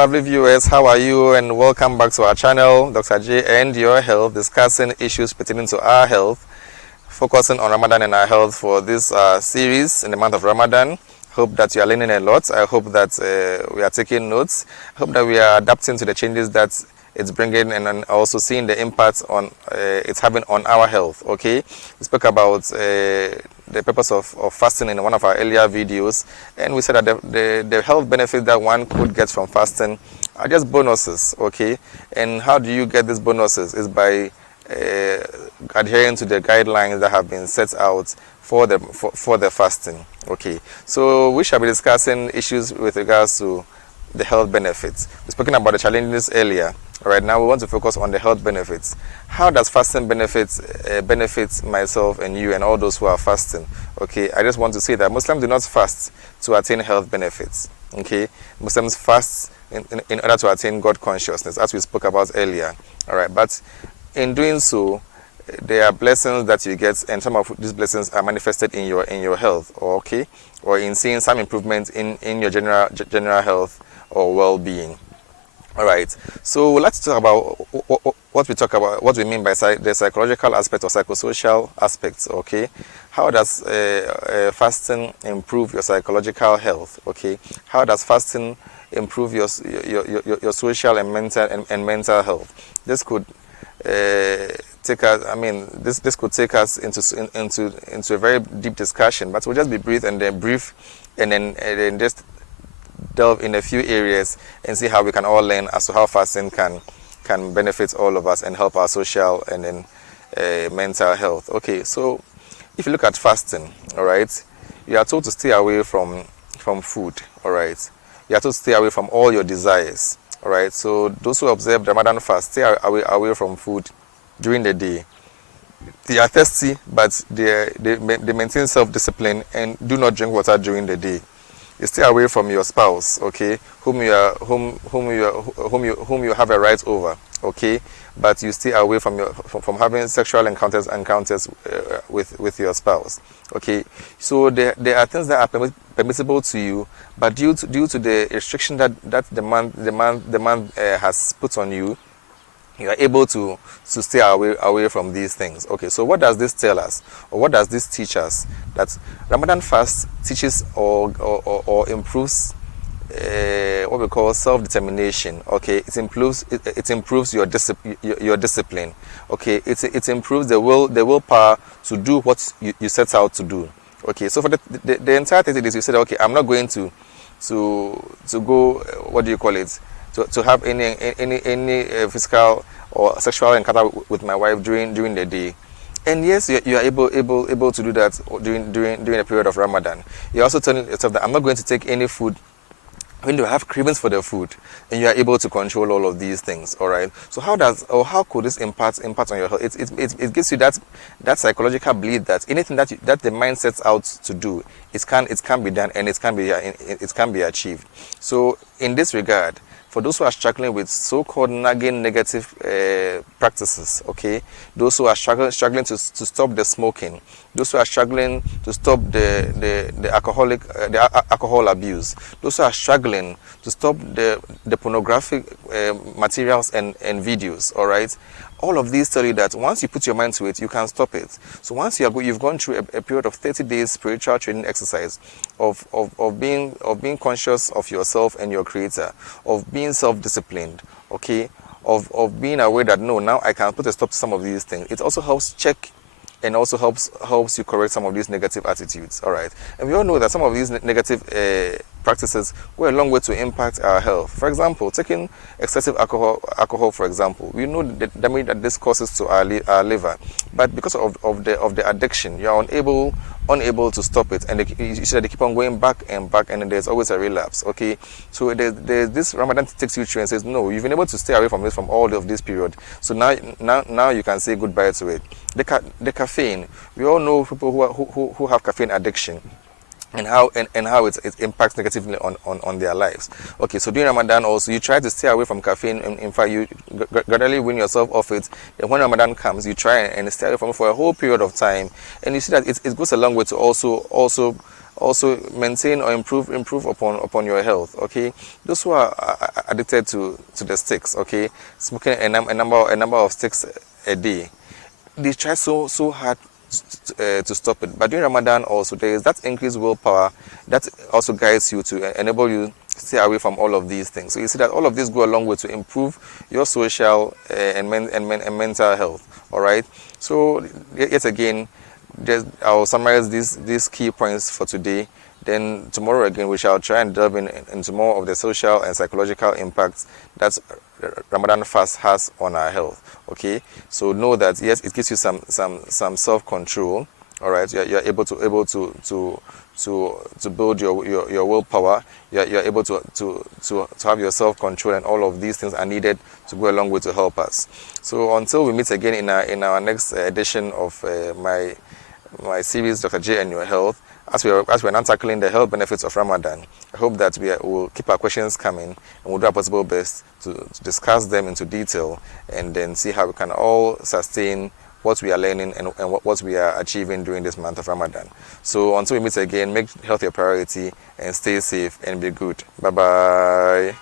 lovely viewers, how are you? And welcome back to our channel, Dr. J and Your Health, discussing issues pertaining to our health, focusing on Ramadan and our health for this series in the month of Ramadan. Hope that you are learning a lot. I hope that we are taking notes. I hope that we are adapting to the changes that it's bringing and also seeing the impact on it's having on our health. Okay, we spoke about the purpose of fasting in one of our earlier videos, and we said that the health benefits that one could get from fasting are just bonuses. Okay, and how do you get these bonuses? Is by adhering to the guidelines that have been set out for the fasting. Okay, so we shall be discussing issues with regards to the health benefits. We've spoken about the challenges earlier. Right now we want to focus on the health benefits. How does fasting benefit myself and you and all those who are fasting? Okay, I just want to say that Muslims do not fast to attain health benefits. Okay, Muslims fast in order to attain God consciousness, as we spoke about earlier. All right, but in doing so, there are blessings that you get, and some of these blessings are manifested in your health, or in seeing some improvement in your general health or well-being. All right, so let's talk about what we mean by the psychological aspect or psychosocial aspects. Okay, how does fasting improve your psychological health? Okay, how does fasting improve your social and mental health? This could take us. I mean, this could take us into a very deep discussion, but we'll just be brief and then just delve in a few areas and see how we can all learn as to how fasting can benefit all of us and help our social and then mental health. Okay, so if you look at fasting, all right, you are told to stay away from food. All right, you are told to stay away from all your desires. All right, so those who observe the Ramadan fast stay away from food during the day. They are thirsty, but they maintain self-discipline and do not drink water during the day. You stay away from your spouse, okay, whom you have a right over, okay, but you stay away from having sexual encounters with your spouse, okay. So there are things that are permissible to you, but due to the restriction that the month has put on you, you are able to stay away from these things. Okay, so what does this tell us, or what does this teach us? That Ramadan fast teaches or improves what we call self-determination. Okay, it improves your discipline. Okay, it improves the willpower to do what you set out to do. Okay, so for the entire 30 days you said, okay, I'm not going to go, what do you call it, to have any physical or sexual encounter with my wife during the day. And yes, you are able to do that during the period of Ramadan. You're also telling yourself that I'm not going to take any food when you have cravings for the food, and you are able to control all of these things. All right, so how could this impact on your health? It gives you that psychological belief that anything that the mind sets out to do, it can be done, and it can be achieved. So in this regard, for those who are struggling with so-called nagging negative practices, okay, those who are struggling to stop the smoking, those who are struggling to stop the alcohol abuse, those who are struggling to stop the pornographic materials and videos, all right, all of these tell you that once you put your mind to it, you can stop it. So once you've gone through a period of 30 days spiritual training exercise of being conscious of yourself and your creator, of being self-disciplined, okay, of being aware that no, now I can put a stop to some of these things. It also helps check and also helps you correct some of these negative attitudes. All right, and we all know that some of these negative practices go a long way to impact our health. For example, taking excessive alcohol, for example, we know the damage that this causes to our liver, but because of the addiction, you are unable to stop it, and you said they keep on going back, and then there's always a relapse. Okay, so there's this Ramadan takes you through and says, no, you've been able to stay away from this from all of this period, so now you can say goodbye to it. The caffeine, we all know people who have caffeine addiction. and how it impacts negatively on their lives. Okay, so during Ramadan also, you try to stay away from caffeine. In fact, you gradually wean yourself off it. And when Ramadan comes, you try and stay away from it for a whole period of time, and you see that it goes a long way to also maintain or improve upon your health. Okay, those who are addicted to the sticks, okay, smoking a number of sticks a day, they try so hard to stop it. But during Ramadan also, there is that increased willpower that also guides you to enable you stay away from all of these things. So you see that all of these go a long way to improve your social and mental health. All right. So yet again, I'll summarize these key points for today. Then tomorrow again, we shall try and delve into more of the social and psychological impacts that Ramadan fast has on our health. Okay, so know that yes, it gives you some self-control. All right, you're able to build your willpower. You're able to have your self-control, and all of these things are needed to go a long way to help us. So until we meet again in our next edition of my series, Dr. J and Your Health, as we're now tackling the health benefits of Ramadan, I hope that we will keep our questions coming, and we'll do our possible best to discuss them into detail, and then see how we can all sustain what we are learning and what we are achieving during this month of Ramadan. So until we meet again, make health your priority and stay safe and be good. Bye-bye.